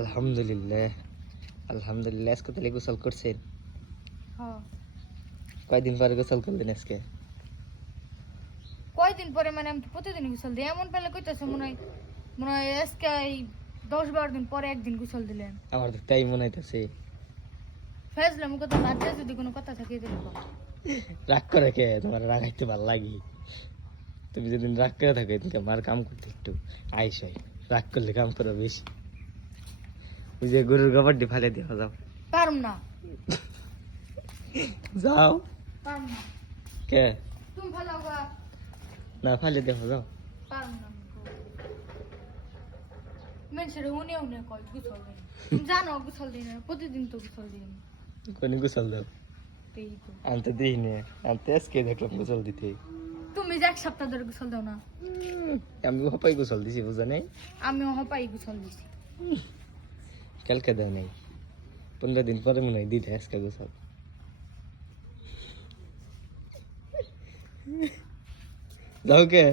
আলহামদুলিল্লাহ আলহামদুলিল্লাহ আজকে তাহলে গোসল করছেন হ্যাঁ কয়দিন পরে গোসল করলেন আজকে কয়দিন পরে মানে আমি তো প্রতিদিন গোসল দিই এমন পেলে কইতেছে মনে হয় আজকে এই 10-12 দিন পরে একদিন গোসল দিলেন আমার তো তাই মনে হইতেছে ফেজলাম কথা বাদ দিয়ে যদি কোনো কথা থাকে দিলে রাগ করে কে তোমার রাগাইতে ভালো লাগে তুমি যেদিন রাগ করে থাকো এদিনকে আমার কাম করতে একটু আইস হয় রাগ করলে কাম করো বেশি ওই যে গরুর গোবরটি ফেলে দেওয়া যাও পারুম না যাও পারুম না কে তুমি ভালো গা না ফেলে দেওয়া যাও পারুম না মানুষের উনি কয় গোসল দিই তুমি জানো গোসল দিই না প্রতিদিন তো গোসল দিই আমি কোন গোসল দাও এই তো আনতে দিই নে আনতে আজকে দেখলাম গোসল দিতে তুমি যে এক সপ্তাহ ধরে গোসল দাও না আমি হপাই গোসল দিছি বুঝা নেই আমিও হপাই গোসল দিছি কালকে দেও নেই 15 দিন পরে মনে হয় দিতে আজকে গোসল যাও কে